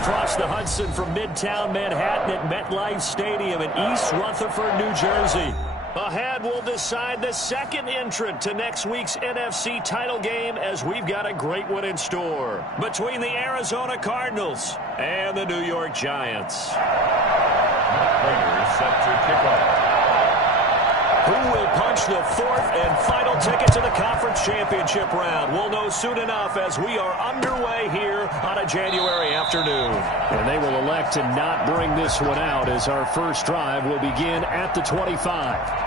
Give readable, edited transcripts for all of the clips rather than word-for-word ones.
Across the Hudson from Midtown Manhattan at MetLife Stadium in East Rutherford, New Jersey. Ahead, we'll decide the second entrant to next week's NFC title game as we've got a great one in store between the Arizona Cardinals and the New York Giants. Raiders set to kick off. Who will punch the fourth and final ticket to the conference championship round? We'll know soon enough as we are underway here on a January afternoon. And they will elect to not bring this one out as our first drive will begin at the 25.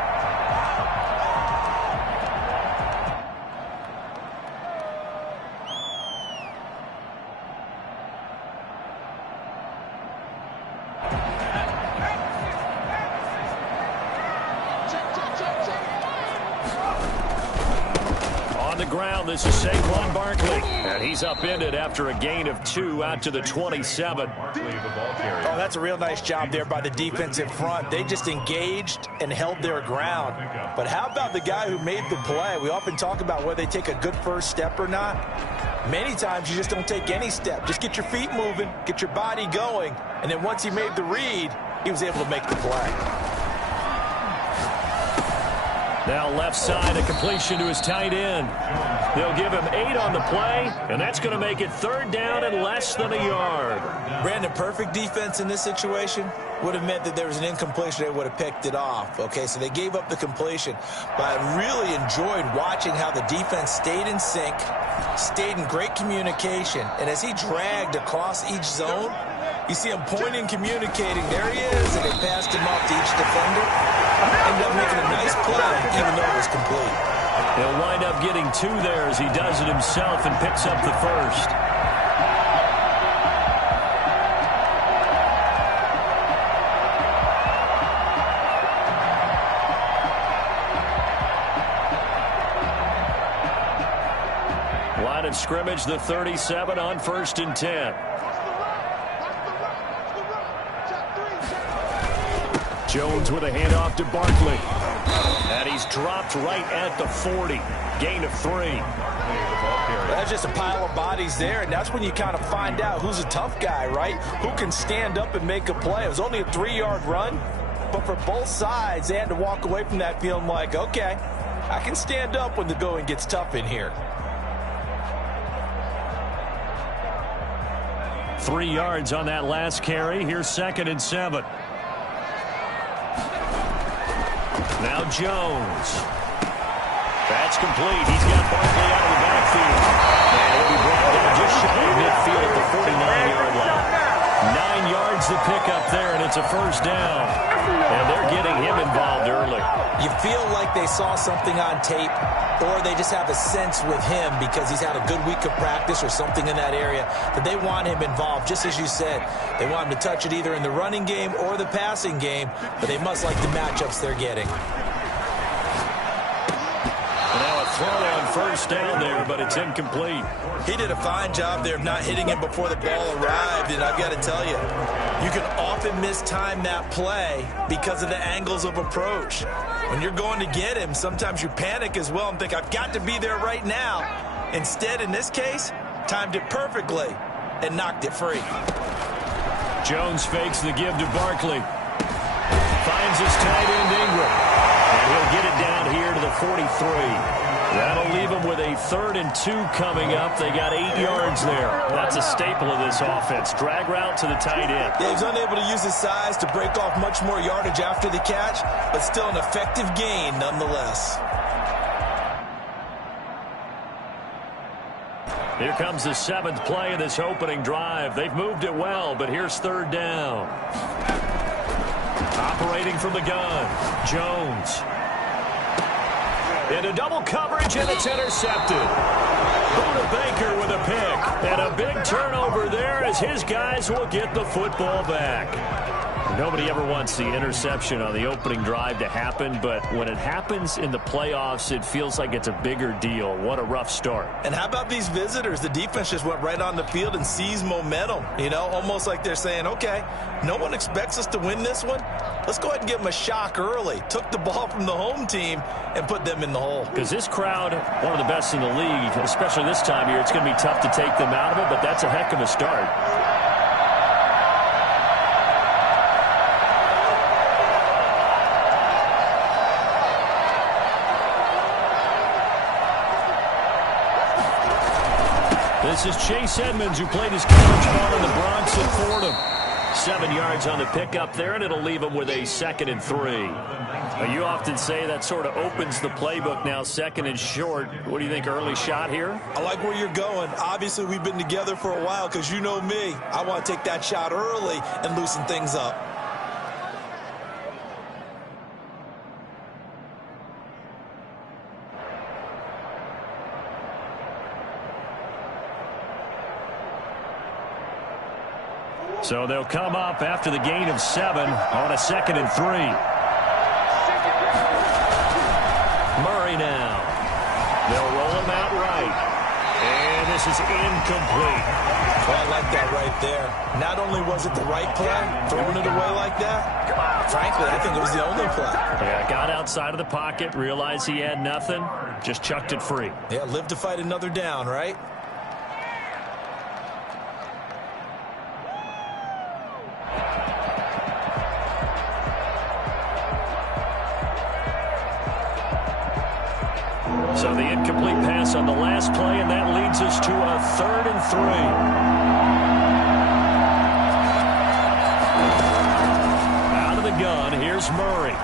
This is Saquon Barkley, and he's upended after a gain of 2 out to the 27. Oh, that's a real nice job there by the defensive front. They just engaged and held their ground. But how about the guy who made the play? We often talk about whether they take a good first step or not. Many times you just don't take any step. Just get your feet moving, get your body going, and then once he made the read, he was able to make the play. Now left side, a completion to his tight end. They'll give him 8 on the play, and that's going to make it third down and less than a yard. Brandon, perfect defense in this situation would have meant that there was an incompletion. They would have picked it off. Okay, so they gave up the completion. But I really enjoyed watching how the defense stayed in sync, stayed in great communication, and as he dragged across each zone, you see him pointing, communicating. There he is, and they passed him off to each defender. Ended up making a nice play, even though it was complete. He'll wind up getting 2 there as he does it himself and picks up the first. Line of scrimmage, the 37 on 1st and 10. Jones with a handoff to Barkley. And he's dropped right at the 40. Gain of 3. That's just a pile of bodies there, and that's when you kind of find out who's a tough guy, right? Who can stand up and make a play. It was only a 3-yard run, but for both sides, they had to walk away from that feeling like, okay, I can stand up when the going gets tough in here. 3 yards on that last carry. Here's 2nd and 7. Now Jones. That's complete. He's got Barkley out of the backfield. And he'll be brought down just shy of midfield at the 49-yard line. 9 yards to pick up there, and it's a first down. And they're getting him involved early. You feel like they saw something on tape, or they just have a sense with him because he's had a good week of practice or something in that area that they want him involved. Just as you said, they want him to touch it either in the running game or the passing game, but they must like the matchups they're getting. Now a throw on first down there, but it's incomplete. He did a fine job there of not hitting him before the ball arrived, and I've got to tell you, you can often mistime that play because of the angles of approach. When you're going to get him, sometimes you panic as well and think, I've got to be there right now. Instead, in this case, timed it perfectly and knocked it free. Jones fakes the give to Barkley. Finds his tight end Ingram. And he'll get it down here to the 43. That'll leave him with a 3rd and 2 coming up. They got 8 yards there. That's a staple of this offense. Drag route to the tight end. Yeah, he's unable to use his size to break off much more yardage after the catch, but still an effective gain nonetheless. Here comes the 7th play of this opening drive. They've moved it well, but here's 3rd down. Operating from the gun, Jones. Into double coverage, and it's intercepted. Buda Baker with a pick. And a big turnover there as his guys will get the football back. Nobody ever wants the interception on the opening drive to happen, but when it happens in the playoffs, it feels like it's a bigger deal. What a rough start. And how about these visitors? The defense just went right on the field and seized momentum. You know, almost like they're saying, okay, no one expects us to win this one. Let's go ahead and give them a shock early. Took the ball from the home team and put them in the hole. Because this crowd, one of the best in the league, especially this time of year, it's going to be tough to take them out of it, but that's a heck of a start. This is Chase Edmonds, who played his college ball in the Bronx at Fordham. 7 yards on the pickup there, and it'll leave him with a 2nd and 3. You often say that sort of opens the playbook now, 2nd and short. What do you think, early shot here? I like where you're going. Obviously, we've been together for a while because you know me. I want to take that shot early and loosen things up. So they'll come up after the gain of 7 on a 2nd and 3. Murray now. They'll roll him out right. And this is incomplete. Well, I like that right there. Not only was it the right play, throwing it away like that, frankly, I think it was the only play. Yeah, got outside of the pocket, realized he had nothing, just chucked it free. Yeah, live to fight another down, right? So the incomplete pass on the last play, and that leads us to a 3rd and 3. Out of the gun, here's Murray.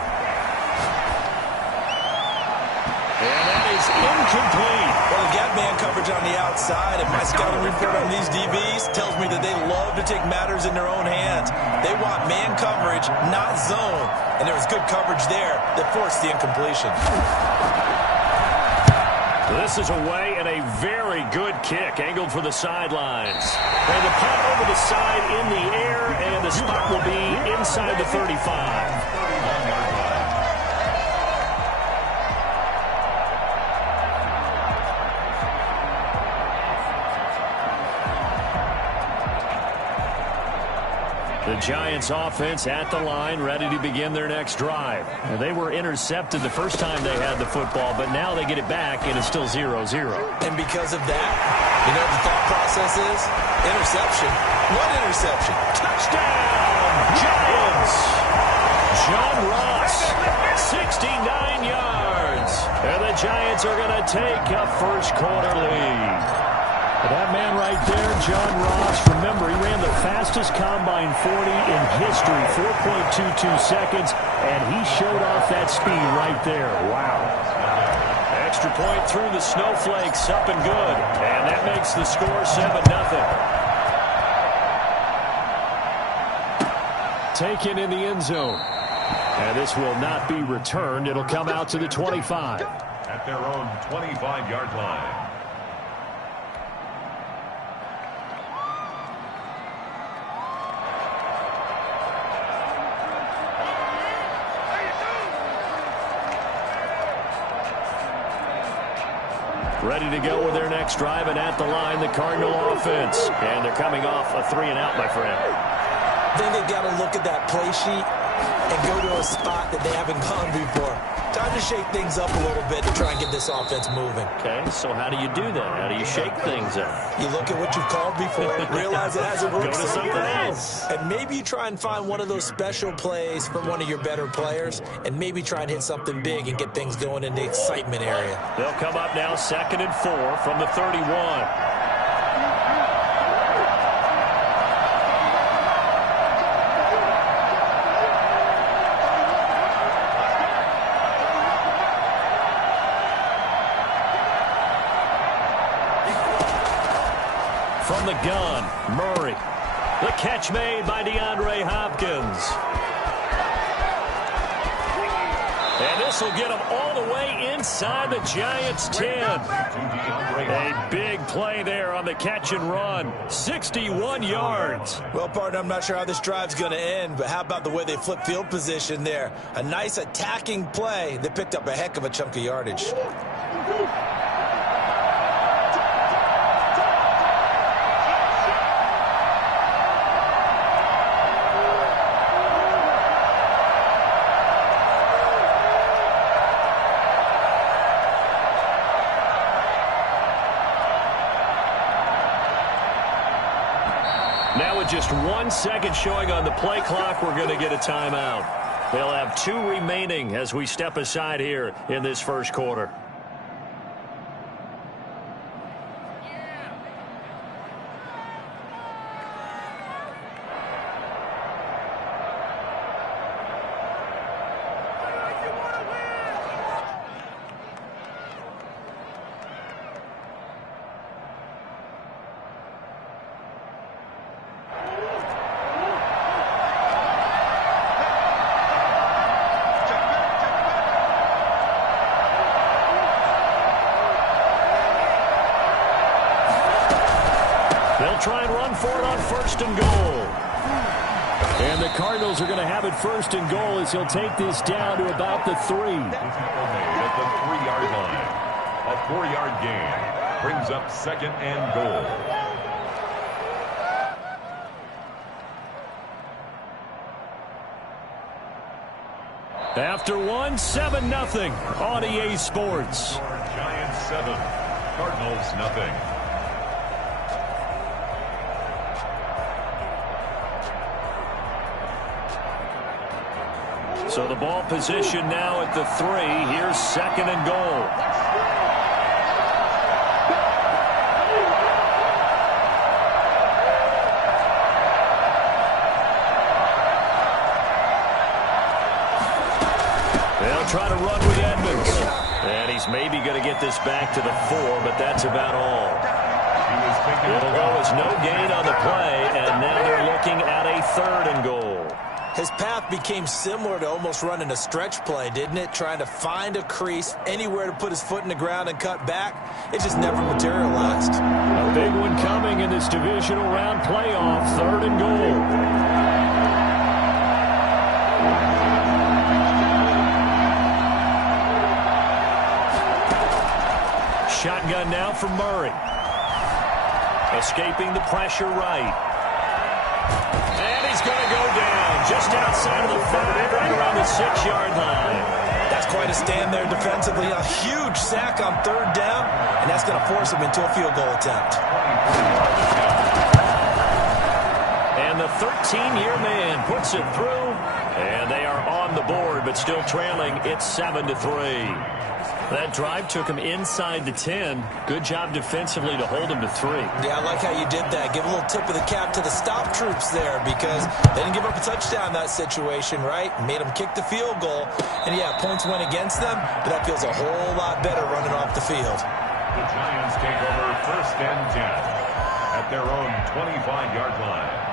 And that is incomplete. Well, they got man coverage on the outside, and my scouting report on these DBs tells me that they love to take matters in their own hands. They want man coverage, not zone. And there was good coverage there that forced the incompletion. This is away, and a very good kick, angled for the sidelines. And the punt over the side in the air, and the spot will be inside the 35. The Giants offense at the line, ready to begin their next drive. Now, they were intercepted the first time they had the football, but now they get it back, and it's still 0-0. And because of that, you know what the thought process is? Interception. What interception? Touchdown, Giants! John Ross, 69 yards. And the Giants are going to take a first quarter lead. That man right there, John Ross, remember, he ran the fastest combine 40 in history, 4.22 seconds, and he showed off that speed right there. Wow. Extra point through the Snowflakes, up and good, and that makes the score 7-0. Taken in the end zone. And this will not be returned. It'll come out to the 25. At their own 25-yard line. Ready to go with their next drive, and at the line, the Cardinal offense. And they're coming off a 3-and-out, my friend. I think they've got to look at that play sheet and go to a spot that they haven't gone before. Time to shake things up a little bit to try and get this offense moving. Okay, so how do you do that? How do you shake things up? You look at what you've called before, realize it hasn't worked. Go to something else. And maybe you try and find one of those special plays from one of your better players, and maybe try and hit something big and get things going in the excitement area. They'll come up now 2nd and 4 from the 31. From the gun, Murray. The catch made by DeAndre Hopkins. And this will get him all the way inside the Giants' 10. A big play there on the catch and run. 61 yards. Well, partner, I'm not sure how this drive's going to end, but how about the way they flip field position there? A nice attacking play that picked up a heck of a chunk of yardage. Now with just 1 second showing on the play clock, we're going to get a timeout. They'll have 2 remaining as we step aside here in this first quarter. They'll try and run for it on 1st and goal. And the Cardinals are going to have it 1st and goal as he'll take this down to about the 3. Tackle made at the 3-yard line. A 4-yard gain brings up 2nd and goal. After 7-0 on EA Sports. Giants 7, Cardinals nothing. So the ball position now at the 3. Here's 2nd and goal. They'll try to run with Edmonds. And he's maybe going to get this back to the 4, but that's about all. It'll go as no gain on the play, and now they're looking at a 3rd and goal. His path became similar to almost running a stretch play, didn't it? Trying to find a crease, anywhere to put his foot in the ground and cut back. It just never materialized. A big one coming in this divisional round playoff, 3rd and goal. Shotgun now for Murray. Escaping the pressure right. And he's going to go down just outside of the 5, right around the 6-yard line. That's quite a stand there defensively. A huge sack on 3rd down, and that's going to force him into a field goal attempt. And the 13-year man puts it through, and they are on the board, but still trailing. It's 7-3. That drive took him inside the 10. Good job defensively to hold him to 3. Yeah, I like how you did that. Give a little tip of the cap to the stop troops there because they didn't give up a touchdown in that situation, right? Made them kick the field goal. And, yeah, points went against them, but that feels a whole lot better running off the field. The Giants take over 1st and 10 at their own 25-yard line.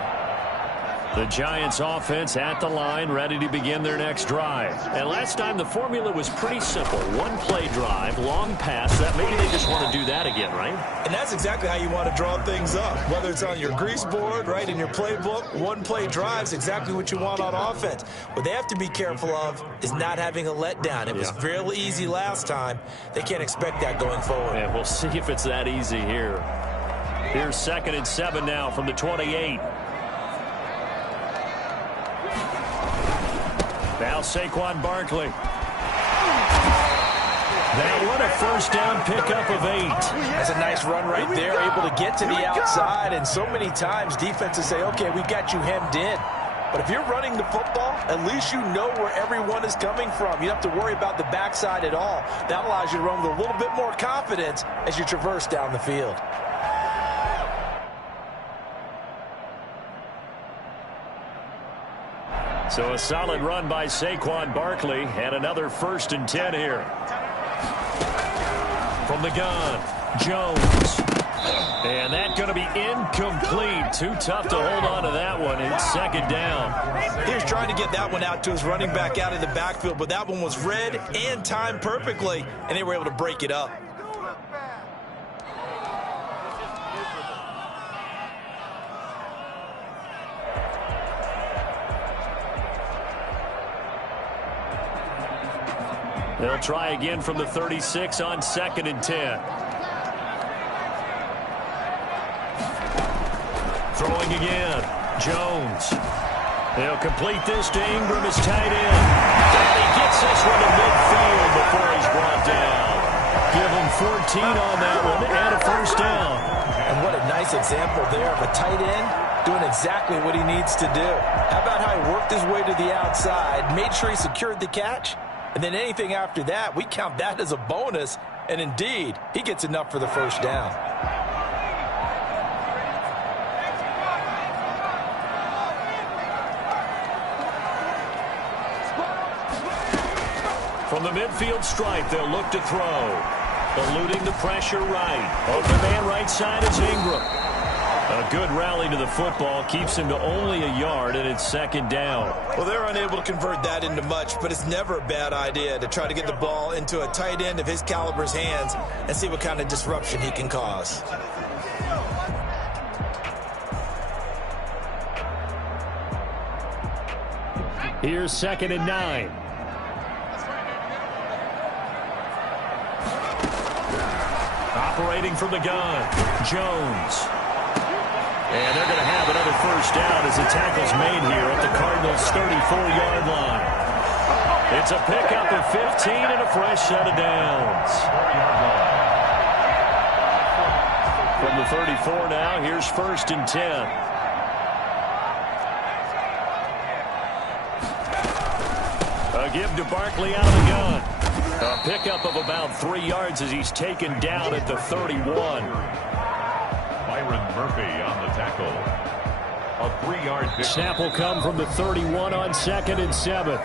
The Giants offense at the line, ready to begin their next drive. And last time the formula was pretty simple. 1-play drive, long pass. That maybe they just want to do that again, right? And that's exactly how you want to draw things up. Whether it's on your grease board, right, in your playbook, 1-play drive is exactly what you want on offense. What they have to be careful of is not having a letdown. It was fairly easy last time. They can't expect that going forward. And we'll see if it's that easy here. Here's 2nd and 7 now from the 28. Now Saquon Barkley. That one a 1st down pickup of 8. That's a nice run right there, able to get to the outside. And so many times defenses say, okay, we got you hemmed in. But if you're running the football, at least you know where everyone is coming from. You don't have to worry about the backside at all. That allows you to run with a little bit more confidence as you traverse down the field. So a solid run by Saquon Barkley, and another 1st and 10 here. From the gun, Jones. And that's going to be incomplete. Too tough to hold on to that one. It's 2nd down. He was trying to get that one out to his running back out of the backfield, but that one was read and timed perfectly, and they were able to break it up. They'll try again from the 36 on 2nd and 10. Throwing again. Jones. They'll complete this to Ingram, his tight end. And he gets this one to midfield before he's brought down. Give him 14 on that one and a 1st down. And what a nice example there of a tight end doing exactly what he needs to do. How about how he worked his way to the outside, made sure he secured the catch, and then anything after that, we count that as a bonus. And indeed, he gets enough for the 1st down. From the midfield stripe, they'll look to throw. Eluding the pressure right. Open man right side is Ingram. A good rally to the football keeps him to only a yard, and it's 2nd down. Well, they're unable to convert that into much, but it's never a bad idea to try to get the ball into a tight end of his caliber's hands and see what kind of disruption he can cause. Here's 2nd and 9. Operating from the gun, Jones. And they're going to have another first down as the tackle's made here at the Cardinals' 34-yard line. It's a pickup of 15 and a fresh set of downs. From the 34 now, here's 1st and 10. A give to Barkley out of the gun. A pickup of about 3 yards as he's taken down at the 31. Byron Murphy on the tackle. A 3-yard pickup. Snap will come from the 31 on 2nd and 7.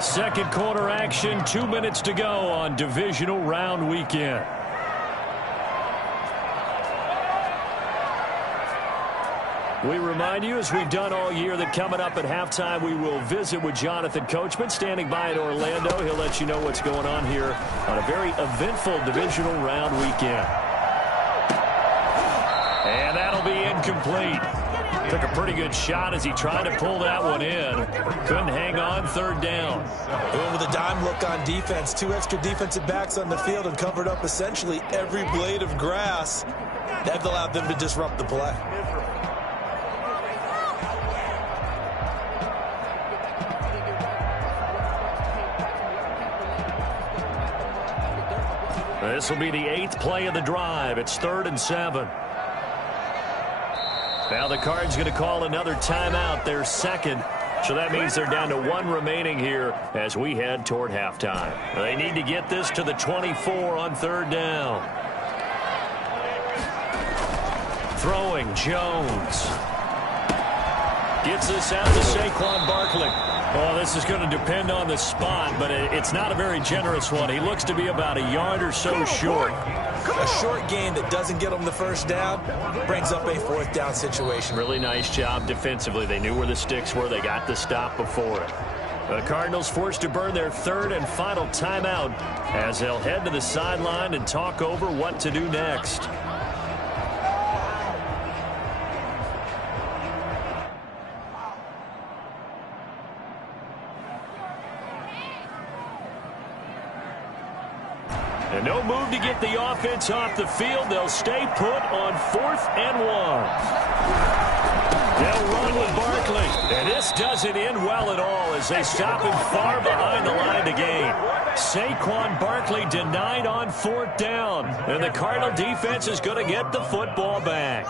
Second quarter action, 2 minutes to go on divisional round weekend. We remind you, as we've done all year, that coming up at halftime, we will visit with Jonathan Coachman, standing by in Orlando. He'll let you know what's going on here on a very eventful divisional round weekend. And that'll be incomplete. Took a pretty good shot as he tried to pull that one in. Couldn't hang on, 3rd down. Going with a dime look on defense. 2 extra defensive backs on the field and covered up essentially every blade of grass. That allowed them to disrupt the play. This will be the 8th play of the drive. It's 3rd and 7. Now the Cards going to call another timeout, their 2nd. So that means they're down to 1 remaining here as we head toward halftime. They need to get this to the 24 on 3rd down. Throwing, Jones. Gets this out to Saquon Barkley. Oh, this is going to depend on the spot, but it's not a very generous one. He looks to be about a yard or so short. A short gain that doesn't get them the first down brings up a 4th down situation. Really nice job defensively. They knew where the sticks were. They got the stop before it. The Cardinals forced to burn their 3rd and final timeout as they'll head to the sideline and talk over what to do next. And no move to get the offense off the field. They'll stay put on 4th and 1. They'll run with Barkley. And this doesn't end well at all as they stop him far behind the line to gain. Saquon Barkley denied on 4th down. And the Cardinal defense is going to get the football back.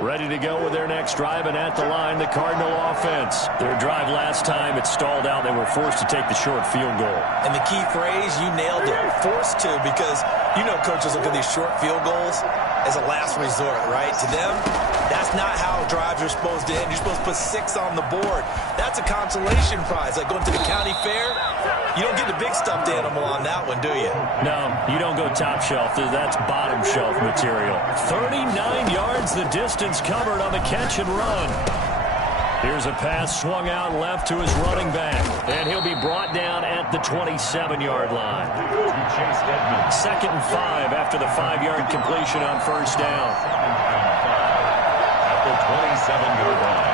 Ready to go with their next drive, and at the line, the Cardinal offense. Their drive last time, it stalled out. They were forced to take the short field goal. And the key phrase, you nailed it, forced to, because you know coaches look at these short field goals as a last resort, right? To them, that's not how drives are supposed to end. You're supposed to put 6 on the board. That's a consolation prize, like going to the county fair. You don't get the big stuffed animal on that one, do you? No, you don't go top shelf. That's bottom shelf material. 39 yards the distance covered on the catch and run. Here's a pass swung out left to his running back. And he'll be brought down at the 27-yard line. 2nd and 5 after the 5-yard completion on 1st down. At the 27-yard line.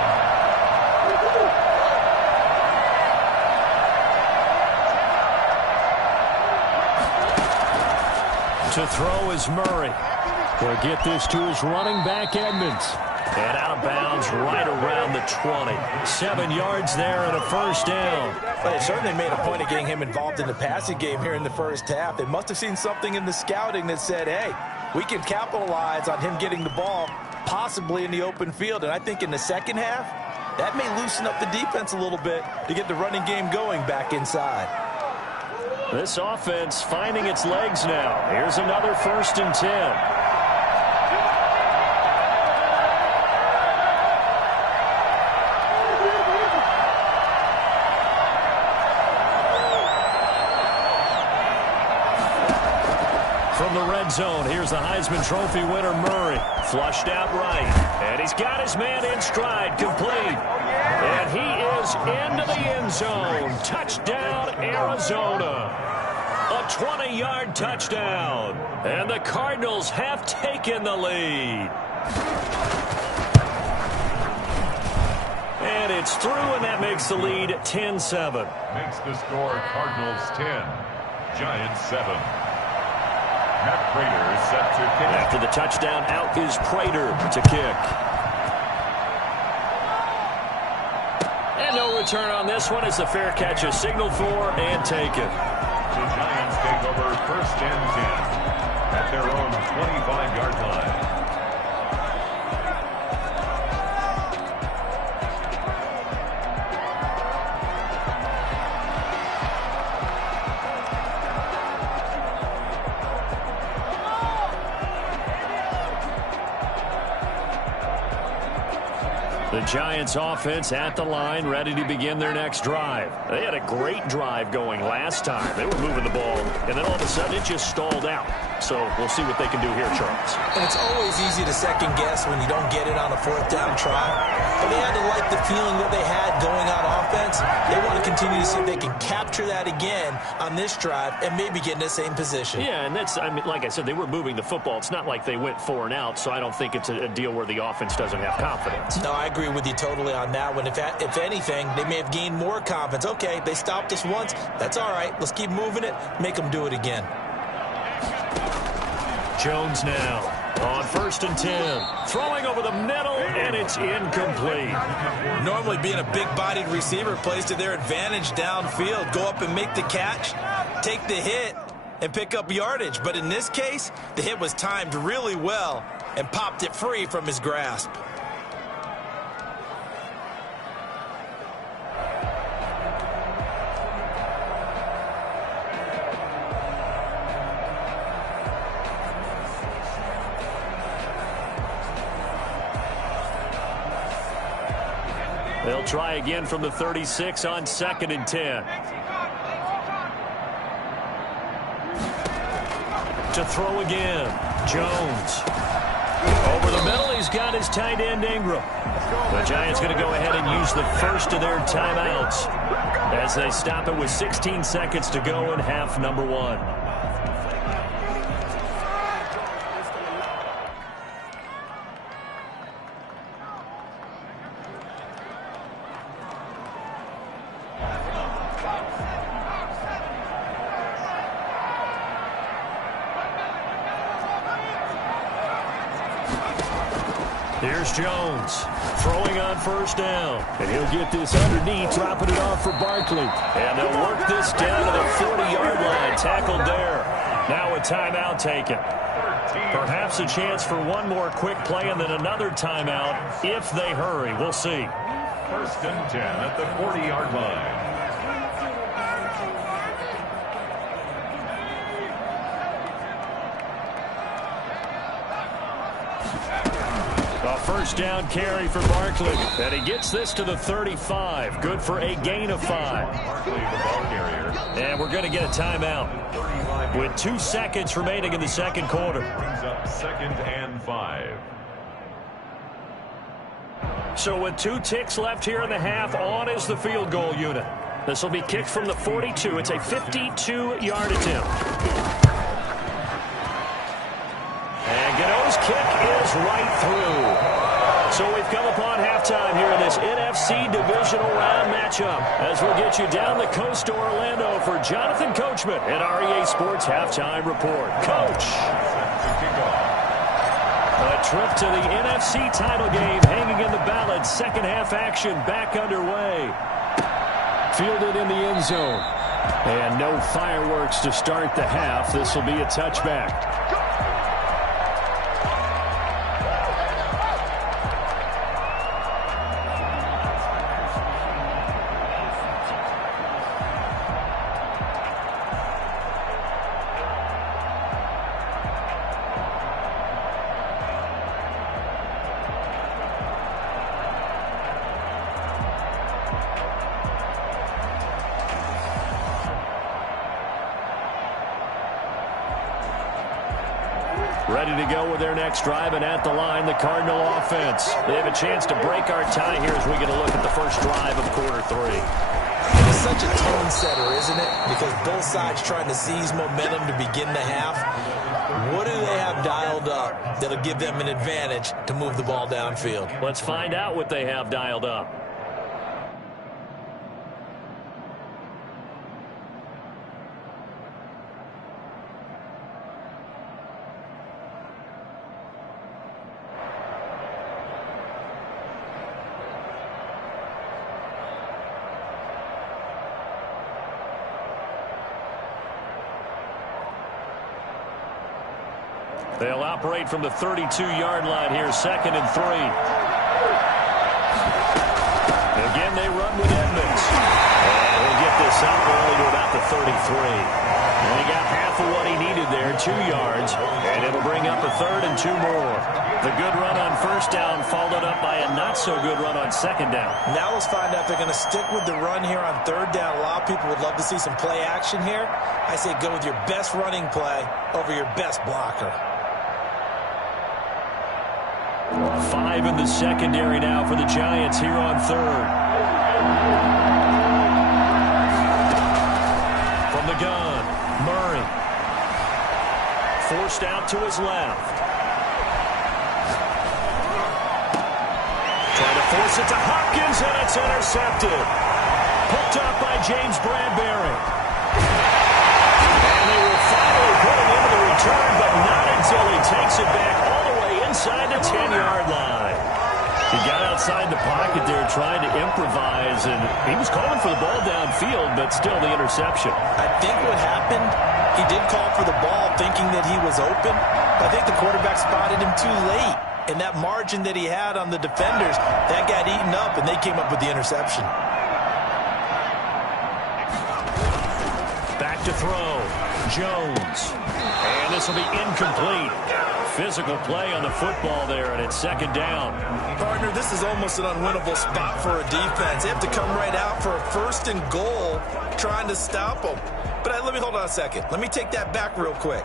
To throw is Murray. He'll get this to his running back, Edmonds. And out of bounds right around the 20. 7 yards there and a first down. But they certainly made a point of getting him involved in the passing game here in the first half. They must have seen something in the scouting that said, hey, we can capitalize on him getting the ball possibly in the open field. And I think in the second half, that may loosen up the defense a little bit to get the running game going back inside. This offense finding its legs now. Here's another 1st and 10. From the red zone, here's the Heisman Trophy winner, Murray. Flushed out right. And he's got his man in stride, complete. And he is into the end zone. Touchdown, Arizona. A 20-yard touchdown. And the Cardinals have taken the lead. And it's through, and that makes the lead 10-7. Makes the score Cardinals 10, Giants 7. Matt Prater is set to kick. After the touchdown, out is Prater to kick. And no return on this one as the fair catch is signaled for and taken. The Giants take over 1st and 10 at their own 25-yard line. The Giants offense at the line, ready to begin their next drive. They had a great drive going last time. They were moving the ball, and then all of a sudden it just stalled out. So we'll see what they can do here, Charles. And it's always easy to second guess when you don't get it on a 4th down try. But they had to like the feeling that they had going on offense. They want to continue to see if they can capture that again on this drive and maybe get in the same position. Yeah, and that's, I mean, like I said, they were moving the football. It's not like they went 4 and out, so I don't think it's a deal where the offense doesn't have confidence. No, I agree with you totally on that one. If anything, they may have gained more confidence. Okay, they stopped us once. That's all right. Let's keep moving it. Make them do it again. Jones now on 1st and 10. Throwing over the middle, and it's incomplete. Normally being a big-bodied receiver plays to their advantage downfield. Go up and make the catch, take the hit, and pick up yardage. But in this case, the hit was timed really well and popped it free from his grasp. They'll try again from the 36 on 2nd and 10. To throw again, Jones. Over the middle, he's got his tight end Ingram. The Giants going to go ahead and use the first of their timeouts as they stop it with 16 seconds to go in half number 1. Here's Jones throwing on 1st down. And he'll get this underneath, dropping it off for Barkley. And they'll work this down to the 40-yard line. Tackled there. Now a timeout taken. Perhaps a chance for one more quick play and then another timeout if they hurry. We'll see. 1st and 10 at the 40-yard line. A 1st down carry for Barkley. And he gets this to the 35. Good for a gain of 5. Barkley, the ball carrier. And we're going to get a timeout with 2 seconds remaining in the 2nd quarter. Brings up 2nd and 5. So with 2 ticks left here in the half, on is the field goal unit. This will be kicked from the 42. It's a 52-yard attempt. And Gano's kick is right through. So we've come upon halftime here in this NFC Divisional Round matchup as we'll get you down the coast to Orlando for Jonathan Coachman at REA Sports Halftime Report. Coach. A trip to the NFC title game hanging in the balance. 2nd half action back underway. Fielded in the end zone. And no fireworks to start the half. This will be a touchback. Ready to go with their next drive, and at the line, the Cardinal offense. They have a chance to break our tie here as we get a look at the first drive of quarter 3. such a tone setter, isn't it? Because both sides trying to seize momentum to begin the half. What do they have dialed up that'll give them an advantage to move the ball downfield? Let's find out what they have dialed up. They'll operate from the 32-yard line here, 2nd and 3. Again, they run with Edmonds. And he'll get this up early to about the 33. And he got half of what he needed there, 2 yards. And it'll bring up a 3rd and 2 more. The good run on 1st down followed up by a not-so-good run on 2nd down. Now let's find out if they're going to stick with the run here on 3rd down. A lot of people would love to see some play action here. I say go with your best running play over your best blocker. 5 in the secondary now for the Giants here on 3rd. From the gun, Murray. Forced out to his left. Trying to force it to Hopkins, and it's intercepted. Picked up by James Bradbury. And they will finally put him into the return, but not until he takes it back all the way inside the 10-yard line. He got outside the pocket there trying to improvise, and he was calling for the ball downfield, but still the interception. I think what happened, he did call for the ball thinking that he was open. I think the quarterback spotted him too late. And that margin that he had on the defenders, that got eaten up, and they came up with the interception. Back to throw. Jones. And this will be incomplete. Physical play on the football there, and it's 2nd down. Partner, this is almost an unwinnable spot for a defense. They have to come right out for a 1st and goal trying to stop them. But let me hold on a second. Let me take that back real quick.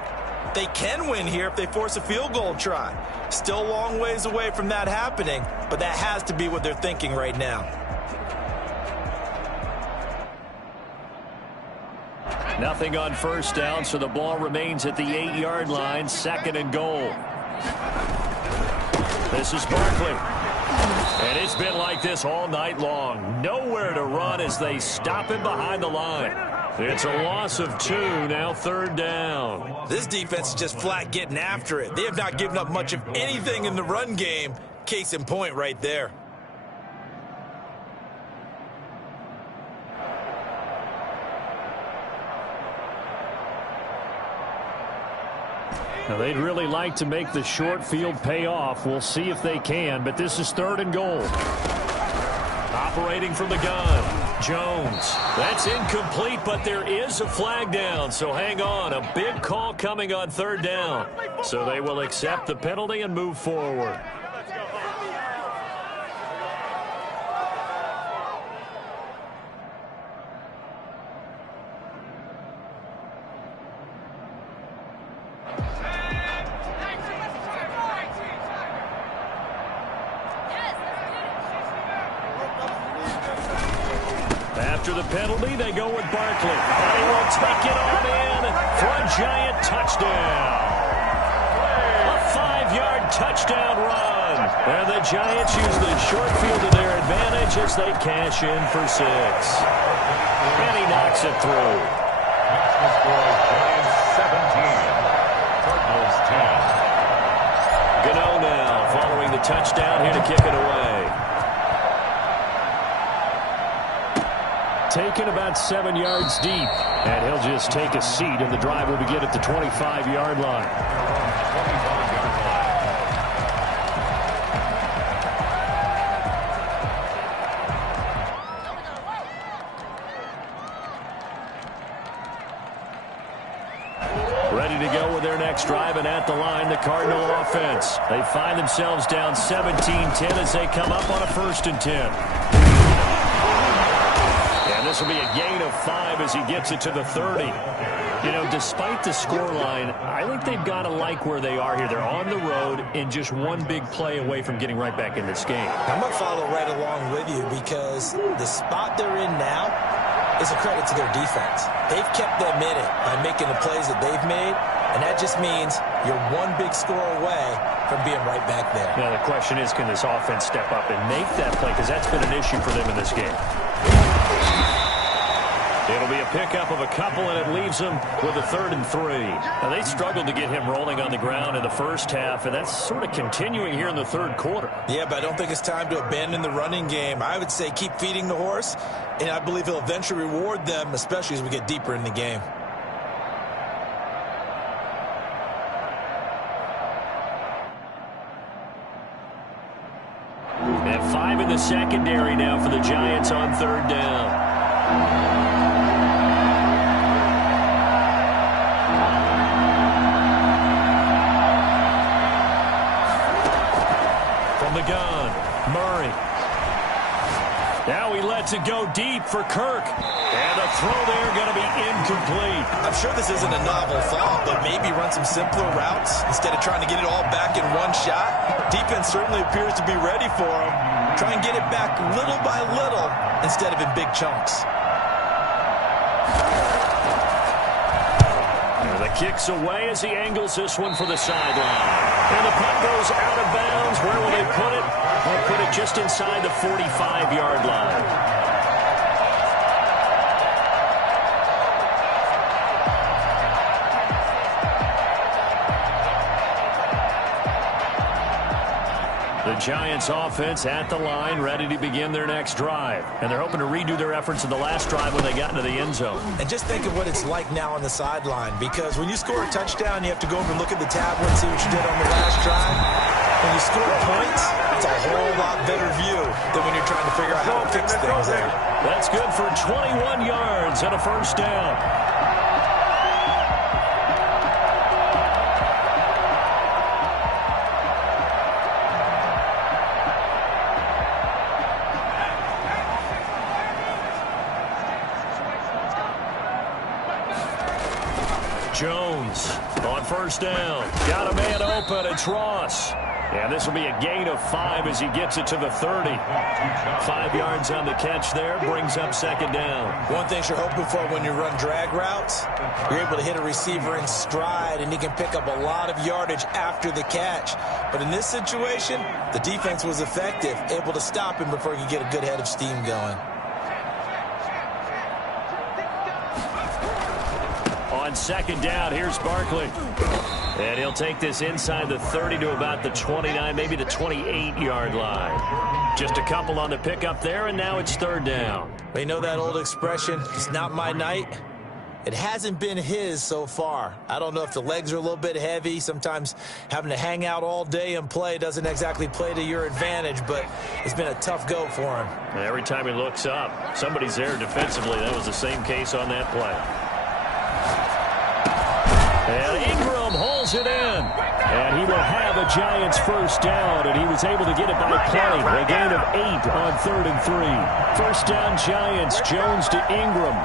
They can win here if they force a field goal try. Still a long ways away from that happening, but that has to be what they're thinking right now. Nothing on 1st down, so the ball remains at the 8-yard line, 2nd and goal. This is Barkley. And it's been like this all night long. Nowhere to run as they stop him behind the line. It's a loss of 2, now 3rd down. This defense is just flat getting after it. They have not given up much of anything in the run game. Case in point right there. Now, they'd really like to make the short field pay off. We'll see if they can, but this is 3rd and goal. Operating from the gun, Jones. That's incomplete, but there is a flag down, so hang on. A big call coming on 3rd down. So they will accept the penalty and move forward. After the penalty, they go with Barkley. And he will take it on in for a Giant touchdown. A 5-yard touchdown run. And the Giants use the short field to their advantage as they cash in for 6. And he knocks it through. That's the score. Giants 17. Cardinals 10. Gano now following the touchdown here to kick it away. Taken about 7 yards deep, and he'll just take a seat, and the drive will begin at the 25-yard line. Ready to go with their next drive, and at the line, the Cardinal offense. They find themselves down 17-10 as they come up on a 1st and 10. This will be a gain of 5 as he gets it to the 30. You know, despite the scoreline, I think they've got to like where they are here. They're on the road and just one big play away from getting right back in this game. I'm going to follow right along with you because the spot they're in now, is a credit to their defense. They've kept them in it by making the plays that they've made, and that just means you're one big score away from being right back there. Now, the question is, can this offense step up and make that play? Because that's been an issue for them in this game. It'll be a pickup of a couple, and it leaves them with a 3rd and 3. Now, they struggled to get him rolling on the ground in the first half, and that's sort of continuing here in the third quarter. Yeah, but I don't think it's time to abandon the running game. I would say keep feeding the horse, and I believe he'll eventually reward them, especially as we get deeper in the game. And 5 in the secondary now for the Giants on 3rd down. The gun, Murray. Now he lets it go deep for Kirk. And the throw there going to be incomplete. I'm sure this isn't a novel thought, but maybe run some simpler routes instead of trying to get it all back in one shot. Defense certainly appears to be ready for him. Try and get it back little by little instead of in big chunks. The kick's away as he angles this one for the sideline. And the punt goes out of bounds. Where will they put it? They'll put it just inside the 45-yard line. The Giants offense at the line, ready to begin their next drive. And they're hoping to redo their efforts in the last drive when they got into the end zone. And just think of what it's like now on the sideline, because when you score a touchdown, you have to go over and look at the tablet and see what you did on the last drive. When you score points, it's a whole lot better view than when you're trying to figure out how to fix things there. That's good for 21 yards and a first down. Jones on first down. Got a man open. It's Ross. And this will be a gain of 5 as he gets it to the 30. 5 yards on the catch there. Brings up second down. One thing you're hoping for when you run drag routes, you're able to hit a receiver in stride, and he can pick up a lot of yardage after the catch. But in this situation, the defense was effective, able to stop him before he could get a good head of steam going. On second down, here's Barkley. And he'll take this inside the 30 to about the 29, maybe the 28-yard line. Just a couple on the pickup there, and now it's third down. They know that old expression, it's not my night. It hasn't been his so far. I don't know if the legs are a little bit heavy. Sometimes having to hang out all day and play doesn't exactly play to your advantage, but it's been a tough go for him. And every time he looks up, somebody's there defensively. That was the same case on that play. And Ingram holds it in. And he will have a Giants first down, and he was able to get it by playing. A gain of 8 on 3rd and 3. First down Giants, Jones to Ingram.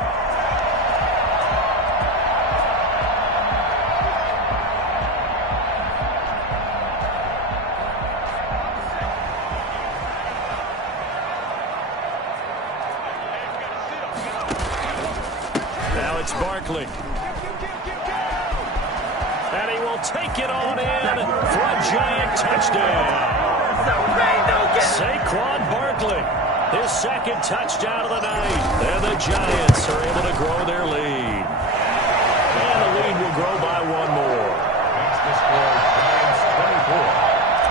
Now it's Barkley. And he will take it on in for a Giant touchdown. Saquon Barkley, his second touchdown of the night. And the Giants are able to grow their lead. And the lead will grow by one more. That's the score, Giants 24,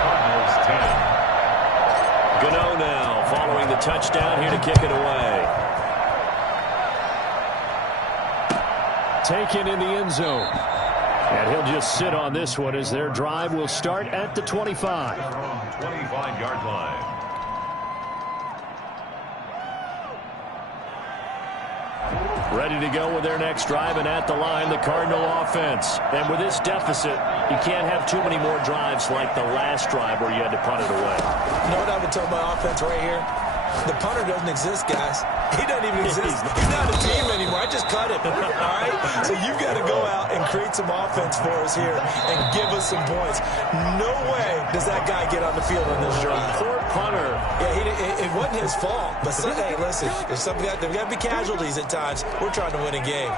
Cardinals 10. Gano now following the touchdown here to kick it away. Taken in the end zone. And he'll just sit on this one as their drive will start at the 25. 25-yard line. Ready to go with their next drive, and at the line, the Cardinal offense. And with this deficit, you can't have too many more drives like the last drive where you had to punt it away. You know what I would tell my offense right here? The punter doesn't exist, guys. He doesn't even exist. He's not a team anymore. I just cut him. All right? So you've got to go out and create some offense for us here and give us some points. No way does that guy get on the field on this drive. Poor punter. Yeah, it wasn't his fault. But, hey, listen, there's got to be casualties at times. We're trying to win a game.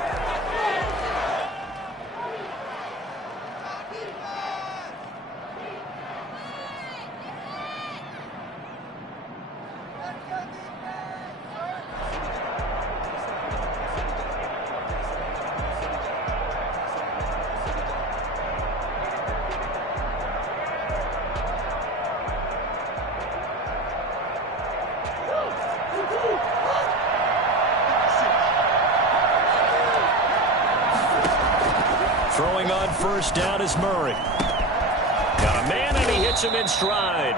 Throwing on first down is Murray. Got a man, and he hits him in stride.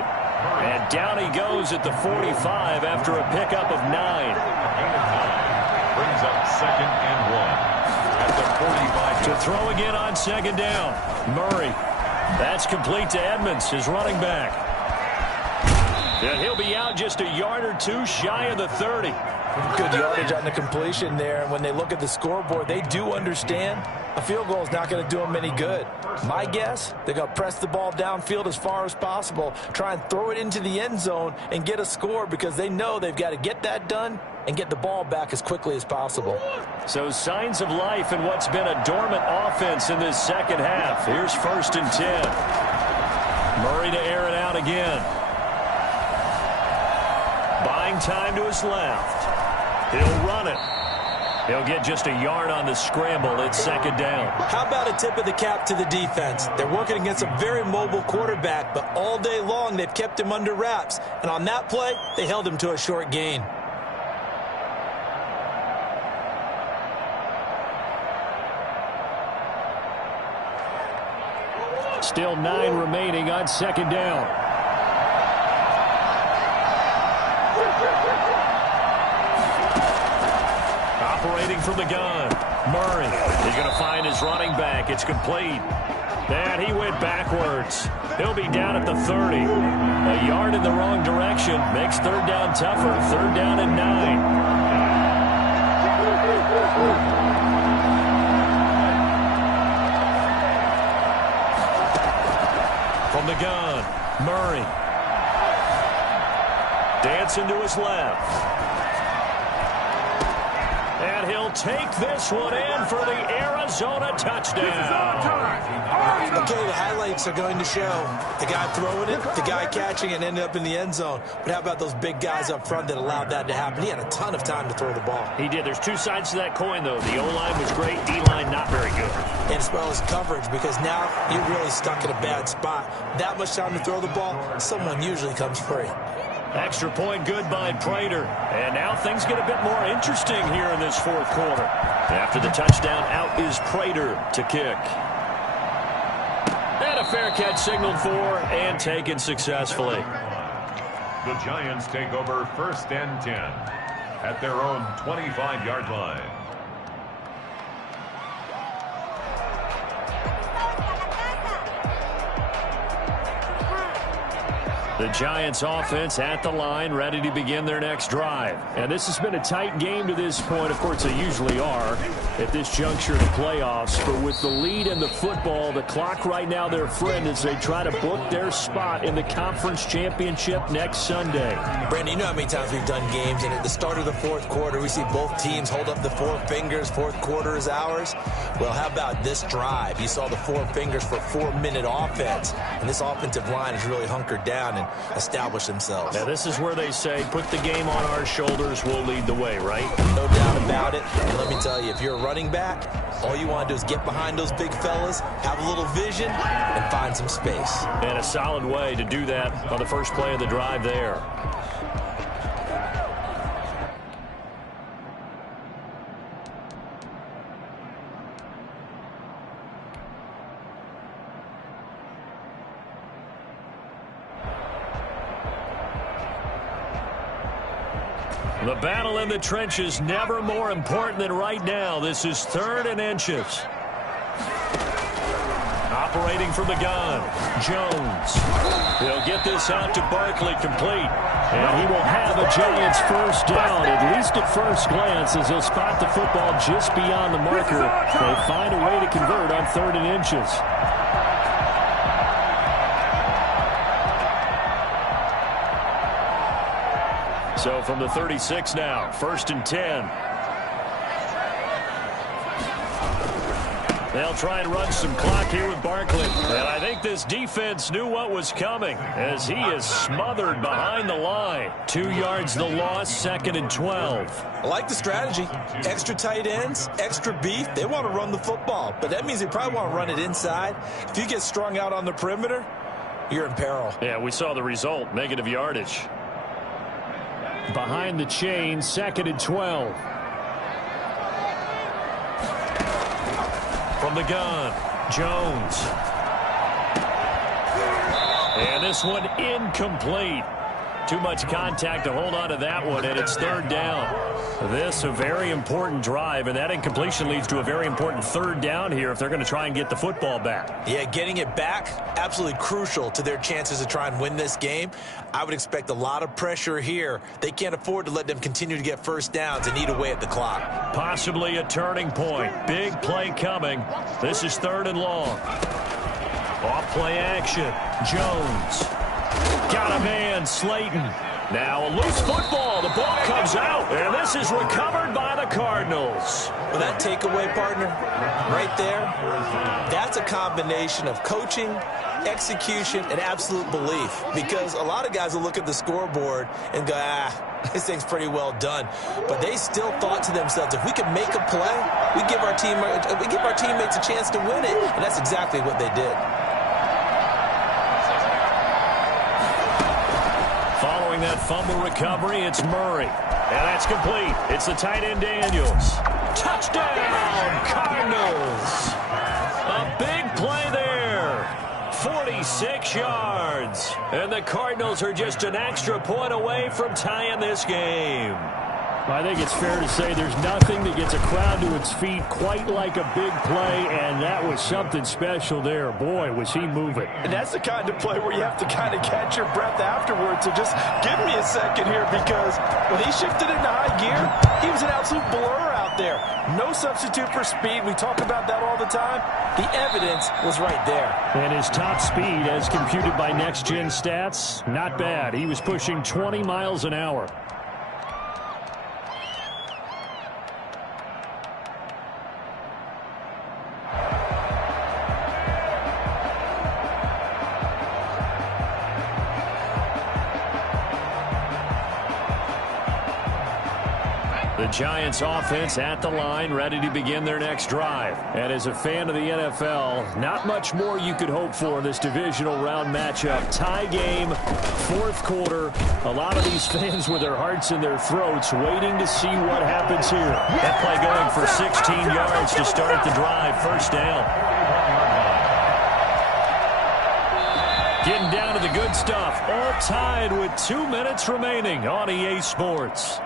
And down he goes at the 45 after a pickup of 9. Brings up 2nd and 1 at the 45. To throw again on 2nd down. Murray. That's complete to Edmonds, his running back. And he'll be out just a yard or two shy of the 30. Good yardage on the completion there. And when they look at the scoreboard, they do understand a field goal is not going to do them any good. My guess, they're going to press the ball downfield as far as possible, try and throw it into the end zone and get a score because they know they've got to get that done and get the ball back as quickly as possible. So signs of life in what's been a dormant offense in this second half. Here's 1st and 10. Murray to air it out again. Buying time to his left. He'll run it. He'll get just a yard on the scramble. It's 2nd down. How about a tip of the cap to the defense? They're working against a very mobile quarterback, but all day long they've kept him under wraps. And on that play, they held him to a short gain. Still 9 remaining on 2nd down. Operating from the gun. Murray. He's going to find his running back. It's complete. And he went backwards. He'll be down at the 30. A yard in the wrong direction. Makes 3rd down tougher. 3rd down and 9. From the gun. Murray. Dancing to his left. And he'll take this one in for the Arizona touchdown. Okay, the highlights are going to show the guy throwing it, the guy catching it, and ended up in the end zone. But how about those big guys up front that allowed that to happen? He had a ton of time to throw the ball. He did. There's 2 sides to that coin, though. The O-line was great. D-line not very good. And as well as coverage, because now you're really stuck in a bad spot. That much time to throw the ball, someone usually comes free. Extra point good by Prater. And now things get a bit more interesting here in this 4th quarter. After the touchdown, out is Prater to kick. And a fair catch signaled for and taken successfully. The Giants take over 1st and 10 at their own 25-yard line. The Giants offense at the line, ready to begin their next drive. And this has been a tight game to this point. Of course, they usually are at this juncture of the playoffs. But with the lead in the football, the clock right now their friend as they try to book their spot in the conference championship next Sunday. Brandon, you know how many times we've done games, and at the start of the 4th quarter, we see both teams hold up the 4 fingers, 4th quarter is ours. Well, how about this drive? You saw the 4 fingers for 4-minute offense, and this offensive line has really hunkered down and established themselves. Now, this is where they say, put the game on our shoulders, we'll lead the way, right? No doubt about it. And let me tell you, if you're a running back, all you want to do is get behind those big fellas, have a little vision, and find some space. And a solid way to do that on the first play of the drive there. The battle in the trenches never more important than right now. This is 3rd and inches. Operating from the gun, Jones. He'll get this out to Barkley complete. And he will have a Giants first down, at least at first glance, as he'll spot the football just beyond the marker. They find a way to convert on 3rd and inches. So from the 36 now, 1st and 10. They'll try and run some clock here with Barkley. And I think this defense knew what was coming as he is smothered behind the line. 2 yards the loss, 2nd and 12. I like the strategy. Extra tight ends, extra beef. They want to run the football, but that means they probably want to run it inside. If you get strung out on the perimeter, you're in peril. Yeah, we saw the result, negative yardage. Behind the chain, 2nd and 12. From the gun, Jones. And this one incomplete. Too much contact to hold on to that one, and it's 3rd down. This a very important drive, and that incompletion leads to a very important 3rd down here if they're going to try and get the football back. Yeah, getting it back, absolutely crucial to their chances to try and win this game. I would expect a lot of pressure here. They can't afford to let them continue to get first downs and eat away at the clock. Possibly a turning point. Big play coming. This is 3rd and long. Off play action. Jones. Got a man, Slayton. Now a loose football. The ball comes out, and this is recovered by the Cardinals. Well, that takeaway, partner, right there, that's a combination of coaching, execution, and absolute belief. Because a lot of guys will look at the scoreboard and go, this thing's pretty well done. But they still thought to themselves, if we can make a play, we give our teammates a chance to win it. And that's exactly what they did. Following that fumble recovery, it's Murray. And that's complete. It's the tight end Daniels. Touchdown, Cardinals. A big play there. 46 yards. And the Cardinals are just an extra point away from tying this game. I think it's fair to say there's nothing that gets a crowd to its feet quite like a big play, and that was something special there. Boy, was he moving. And that's the kind of play where you have to kind of catch your breath afterwards. So just give me a second here, because when he shifted into high gear, he was an absolute blur out there. No substitute for speed. We talk about that all the time. The evidence was right there. And his top speed, as computed by Next Gen Stats, not bad. He was pushing 20 miles an hour. The Giants offense at the line, ready to begin their next drive. And as a fan of the NFL, not much more you could hope for in this divisional round matchup. Tie game, 4th quarter. A lot of these fans with their hearts in their throats waiting to see what happens here. That play going for 16 yards to start the drive. 1st down. Getting down to the good stuff. All tied with 2 minutes remaining on EA Sports.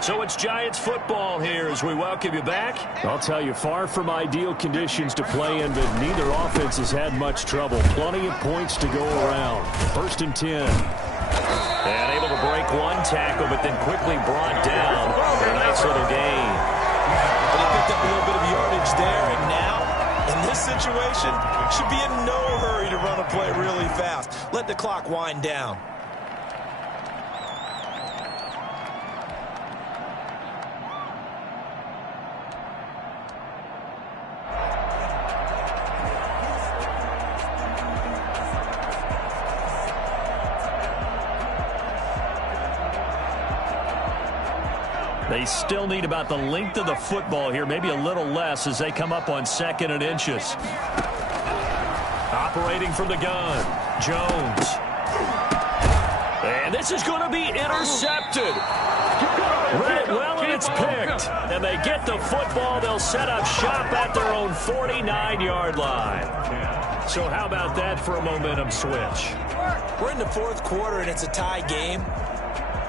So it's Giants football here as we welcome you back. I'll tell you, far from ideal conditions to play in, but neither offense has had much trouble. Plenty of points to go around. 1st and 10. And able to break one tackle, but then quickly brought down. A nice little gain. But he picked up a little bit of yardage there, and now, in this situation, should be in no hurry to run a play really fast. Let the clock wind down. They still need about the length of the football here, maybe a little less as they come up on 2nd and inches. Operating from the gun, Jones. And this is going to be intercepted. Read it well, and it's picked. And they get the football. They'll set up shop at their own 49-yard line. So how about that for a momentum switch? We're in the fourth quarter, and it's a tie game.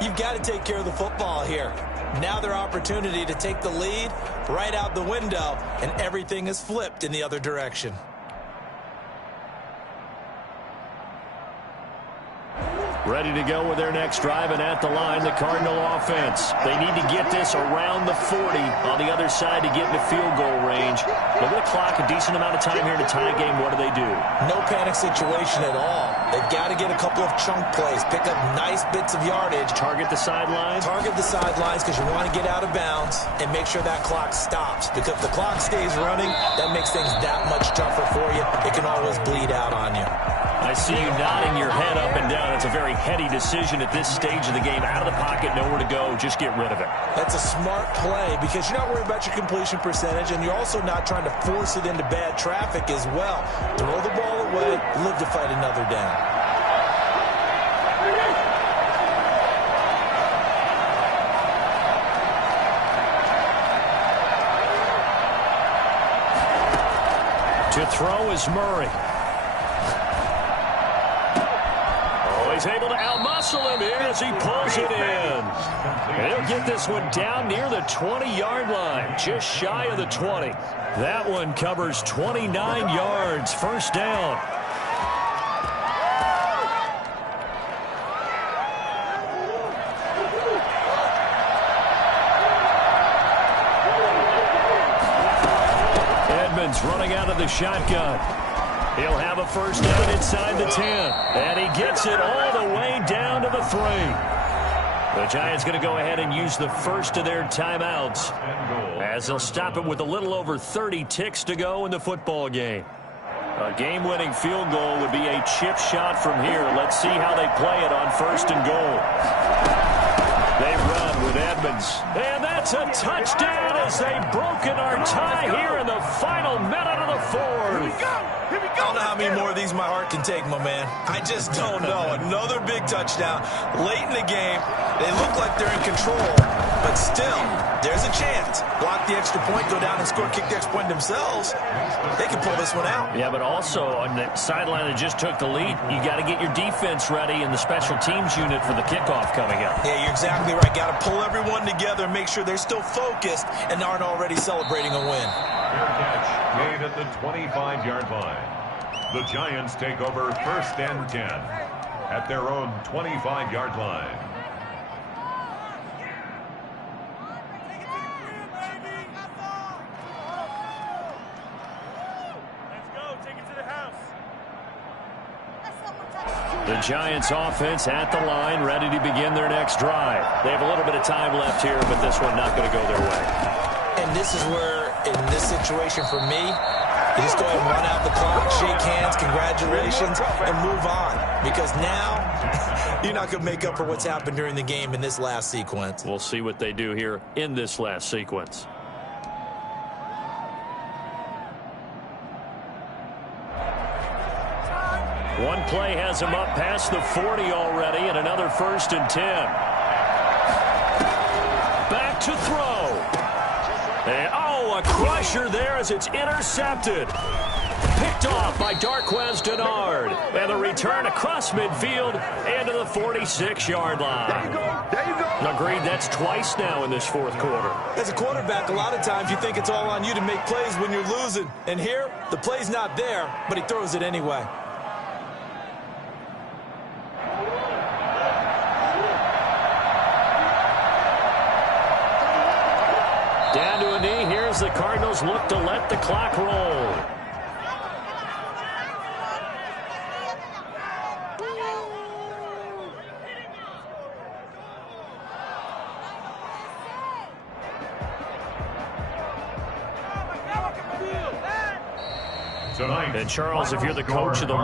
You've got to take care of the football here. Now their opportunity to take the lead right out the window, and everything is flipped in the other direction. Ready to go with their next drive, and at the line, the Cardinal offense. They need to get this around the 40 on the other side to get into field goal range. But with a clock, a decent amount of time here to tie a game, what do? No panic situation at all. They've got to get a couple of chunk plays, pick up nice bits of yardage. Target the sidelines? Target the sidelines because you want to get out of bounds and make sure that clock stops. Because if the clock stays running, that makes things that much tougher for you. It can always bleed out on you. I see you nodding your head up and down. It's a very heady decision at this stage of the game. Out of the pocket, nowhere to go. Just get rid of it. That's a smart play because you're not worried about your completion percentage, and you're also not trying to force it into bad traffic as well. Throw the ball away, live to fight another down. To throw is Murray. He's able to outmuscle him here as he pulls it in. And he'll get this one down near the 20-yard line, just shy of the 20. That one covers 29 yards, first down. Edmonds running out of the shotgun. He'll have a first down inside the 10. And he gets it all the way down to the 3. The Giants going to go ahead and use the first of their timeouts as they'll stop it with a little over 30 ticks to go in the football game. A game-winning field goal would be a chip shot from here. Let's see how they play it on first and goal. They run with Edmonds. And that's a touchdown as they've broken our tie here in the final minute of the fourth. Here we go. I don't know how many more of these my heart can take, my man. I just don't know. Another big touchdown late in the game. They look like they're in control, but still, there's a chance. Block the extra point, go down and score, kick the extra point themselves. They can pull this one out. Yeah, but also on the sideline that just took the lead, you got to get your defense ready and the special teams unit for the kickoff coming up. Yeah, you're exactly right. Got to pull everyone together and make sure they're still focused and aren't already celebrating a win. Fair catch made at the 25-yard line. The Giants take over first and 10 at their own 25-yard line. The Giants offense at the line, ready to begin their next drive. They have a little bit of time left here, but this one not going to go their way. And this is where, in this situation for me, you just go ahead and run out the clock, shake hands, congratulations, and move on. Because now, you're not going to make up for what's happened during the game in this last sequence. We'll see what they do here in this last sequence. One play has him up past the 40 already, and another first and 10. Back to throw. And, a crusher there as it's intercepted. Picked off by Darqueze Dennard. And the return across midfield and to the 46-yard line. There you go. Agreed, that's twice now in this fourth quarter. As a quarterback, a lot of times you think it's all on you to make plays when you're losing. And here, the play's not there, but he throws it anyway. Down to a knee. Here's the Cardinals look to let the clock roll. Tonight, And Charles, if you're the coach of the